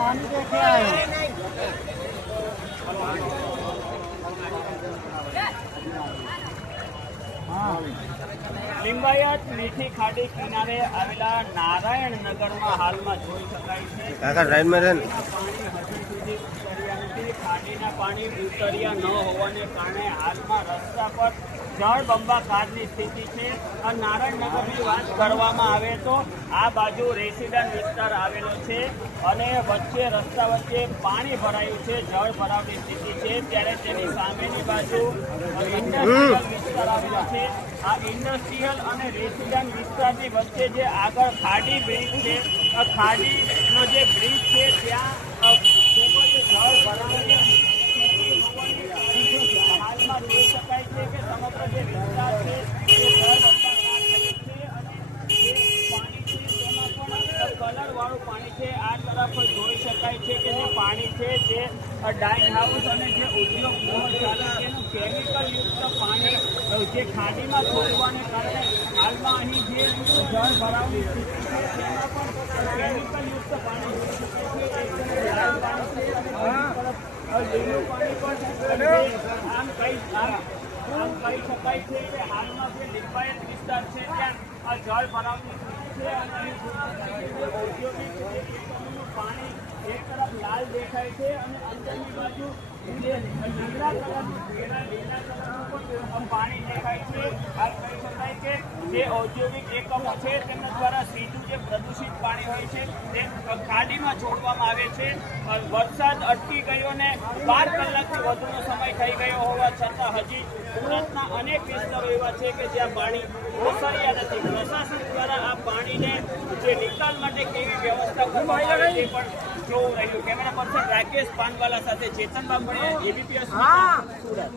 पानी देखे आए લિંબાયત મીઠી ખાડી કિનારે આવેલા નારાયણનગરમાં હાલમાં જોઈ શકાય છે પાણી હજુ સુધી ઉતર્યા નથી. ખાડીના પાણી ઉતર્યા ન હોવાને કારણે હાલમાં રસ્તા પર જળબંબાકારની સ્થિતિ છે. આ નારાયણનગરની વાત કરવામાં આવે તો આ બાજુ રેસિડન્ટ વિસ્તાર આવેલો છે અને વચ્ચે રસ્તા વચ્ચે પાણી ભરાયું છે, જળ ભરાવની સ્થિતિ છે. ત્યારે તેની સામેની બાજુ ઇન્ડસ્ટ્રીયલ વિસ્તાર આવેલો છે. આ ઇન્ડસ્ટ્રીયલ અને રેસિડન્ટ વિસ્તારની વચ્ચે જે આગળ ખાડી બ્રિજ છે, આ ખાડીનો જે બ્રિજ છે ત્યાં ખૂબ જ જળ ભરાવની હાલમાં જોઈ શકાય છે કે સમગ્ર જે વિસ્તાર છે તે જળબંબાકાર છે અને જે પાણી છે તેમાં પણ કલરવાળું પાણી છે. આ તરફ જોઈ શકાય છે કે જે પાણી છે તે ડાઇન હાઉસ અને જે ઉદ્યોગ ગૃહ ચાલે તેનું કેમિકલયુક્ત પાણી જે ખાડીમાં છોડવાને કારણે હાલમાં અહીં જે જળ ભરાવની સ્થિતિ છે તેમાં પણ કેમિકલયુક્ત પાણી જોઈ શકાય છે. લીલું પાણી પણ આમ કહી શકાય છે કે હાલમાં જે લિંબાયત વિસ્તાર છે ત્યાં આ જળ ભરાવની સ્થિતિ છે અને ઔદ્યોગિક એકમોનું પાણી એક તરફ લાલ દેખાય છે અને અંદરની બાજુ જે લીલા કલરનું પણ પાણી દેખાય છે. આ કહી શકાય કે જે ઔદ્યોગિક એકમો છે તેમના દ્વારા સીધું જે પ્રદૂષિત પાણી હોય છે તે ખાડીમાં છોડવામાં આવે છે. વરસાદ અટકી ગયો ને 12 કલાકથી વધુનો સમય થઈ ગયો હોવા છતાં હજી સુરતના અનેક વિસ્તારો એવા છે કે જ્યાં પાણી ઓસર્યા નથી. પ્રશાસન દ્વારા આ પાણીને જે નિકાલ માટે કેવી વ્યવસ્થા કરવામાં આવે તે પણ જોવું રહ્યું. કેમેરા પર્સન રાકેશ પાનવાલા સાથે ચેતન બાપડિયા, ABP સુરત.